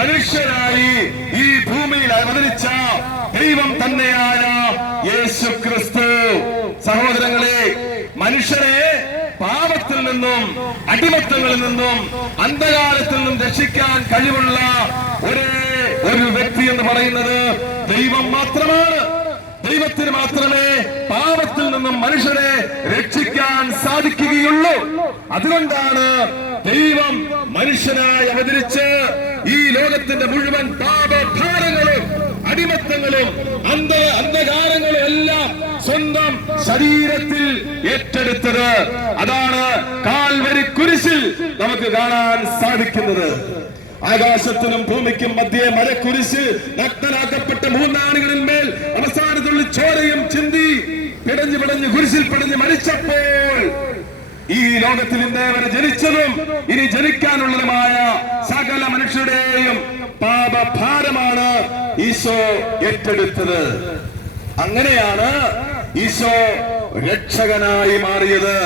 മനുഷ്യരായി ഈ ഭൂമിയിൽ അവതരിച്ച ദൈവം തന്നെയാണ് യേശു ക്രിസ്തു. സഹോദരങ്ങളെ, മനുഷ്യരെ പാപത്തിൽ നിന്നും അടിമത്തങ്ങളിൽ നിന്നും അന്ധകാരത്തിൽ നിന്നും രക്ഷിക്കാൻ കഴിവുള്ള ഒരു വ്യക്തി എന്ന് പറയുന്നത് ദൈവം മാത്രമാണ്. ദൈവത്തിന് മാത്രമേ പാപത്തിൽ നിന്നും മനുഷ്യരെ രക്ഷിക്കാൻ സാധിക്കുകയുള്ളൂ. അതുകൊണ്ടാണ് ദൈവം മനുഷ്യനായി അവതരിച്ച് ഈ ലോകത്തിന്റെ മുഴുവൻ പാപഭാരങ്ങളും അടിമത്തങ്ങളും അന്ധകാരങ്ങളും എല്ലാം സ്വന്തം ശരീരത്തിൽ ഏറ്റെടുത്തത്. അതാണ് കാൽവരി കുരിശിൽ നമുക്ക് കാണാൻ സാധിക്കുന്നത്. ആകാശത്തിനും ഭൂമിക്കും മധ്യേ മരക്കുരിശ് നഗ്നനാക്കപ്പെട്ട മൂന്നാണികളിന്മേൽ അവസാനത്തുള്ള ചോരയും ചിന്തി പിടഞ്ഞു കുരിശിൽ പിടഞ്ഞ് മരിച്ചപ്പോൾ ഈ ലോകത്തിൽ ഇന്നേ വരെ ജനിച്ചതും ഇനി ജനിക്കാനുള്ളതുമായ സകല മനുഷ്യരുടെയും പാപഭാരമാണ് ഈശോ ഏറ്റെടുത്തത്. അങ്ങനെയാണ് ഈശോ രക്ഷകനായി മാറിയത്.